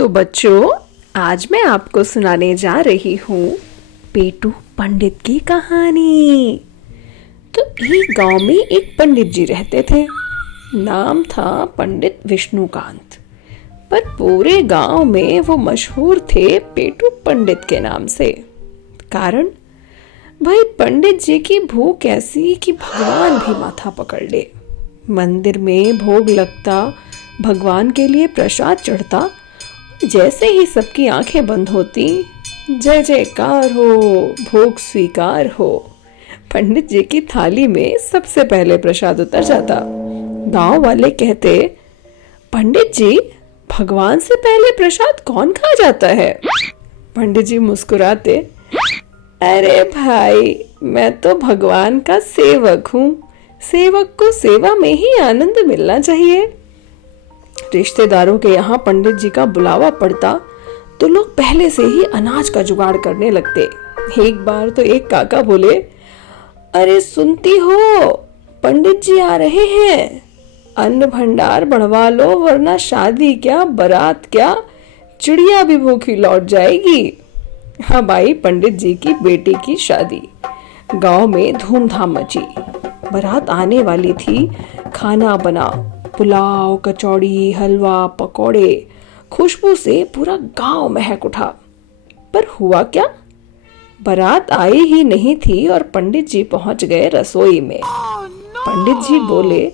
तो बच्चों, आज मैं आपको सुनाने जा रही हूँ पेटू पंडित की कहानी। तो एक गांव में एक पंडित जी रहते थे। नाम था पंडित विष्णुकांत। पर पूरे गांव में वो मशहूर थे पेटू पंडित के नाम से। कारण भाई पंडित जी की भूख ऐसी कि भगवान भी माथा पकड़ ले। मंदिर में भोग लगता, भगवान के लिए प्रसाद चढ़ता, जैसे ही सबकी आंखें बंद होती, जय जयकार हो, भोग स्वीकार हो, पंडित जी की थाली में सबसे पहले प्रसाद उतर जाता। गांव वाले कहते, पंडित जी, भगवान से पहले प्रसाद कौन खा जाता है? पंडित जी मुस्कुराते, अरे भाई, मैं तो भगवान का सेवक हूँ। सेवक को सेवा में ही आनंद मिलना चाहिए। रिश्तेदारों के यहाँ पंडित जी का बुलावा पड़ता तो लोग पहले से ही अनाज का जुगाड़ करने लगते। एक बार तो एक काका बोले, अरे सुनती हो, पंडित जी आ रहे हैं, अन्न भंडार बढ़वा लो, वरना शादी क्या, बारात क्या, चिड़िया भी भूखी लौट जाएगी। हाँ भाई, पंडित जी की बेटी की शादी। गांव में धूमधाम मची। बारात आने वाली थी। खाना बना, पुलाव, कचौड़ी, हलवा, पकौड़े। खुशबू से पूरा गांव महक उठा। पर हुआ क्या? बारात आई ही नहीं थी और पंडित जी पहुंच गए रसोई में। पंडित जी बोले,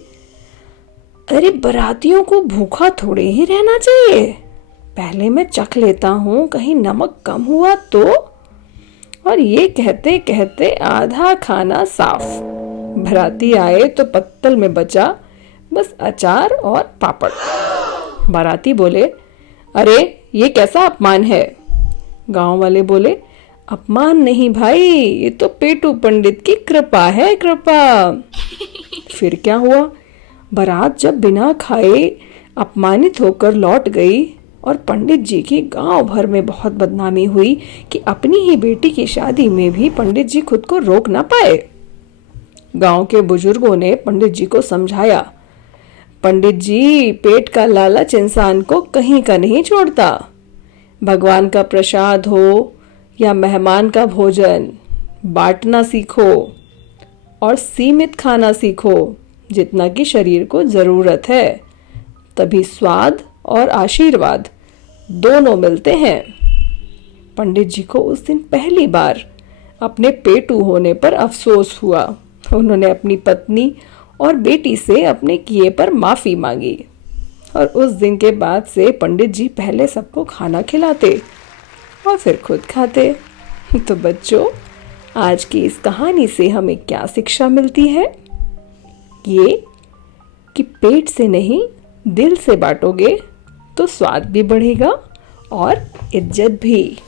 अरे बारातियों को भूखा थोड़े ही रहना चाहिए। पहले मैं चख लेता हूँ, कहीं नमक कम हुआ तो। और ये कहते कहते आधा खाना साफ। बाराती आए तो पत्तल में बचा बस अचार और पापड़। बाराती बोले, अरे ये कैसा अपमान है? गांव वाले बोले, अपमान नहीं भाई, ये तो पेटू पंडित की कृपा है, कृपा। फिर क्या हुआ? बारात जब बिना खाए अपमानित होकर लौट गई और पंडित जी की गांव भर में बहुत बदनामी हुई कि अपनी ही बेटी की शादी में भी पंडित जी खुद को रोक ना पाए। गांव के बुजुर्गों ने पंडित जी को समझाया, पंडित जी, पेट का लालच इंसान को कहीं का नहीं छोड़ता। भगवान का प्रसाद हो या मेहमान का भोजन, बांटना सीखो और सीमित खाना सीखो, जितना कि शरीर को जरूरत है। तभी स्वाद और आशीर्वाद दोनों मिलते हैं। पंडित जी को उस दिन पहली बार अपने पेटू होने पर अफसोस हुआ। उन्होंने अपनी पत्नी और बेटी से अपने किए पर माफी मांगी और उस दिन के बाद से पंडित जी पहले सबको खाना खिलाते और फिर खुद खाते। तो बच्चों, आज की इस कहानी से हमें क्या शिक्षा मिलती है? ये कि पेट से नहीं, दिल से बांटोगे तो स्वाद भी बढ़ेगा और इज्जत भी।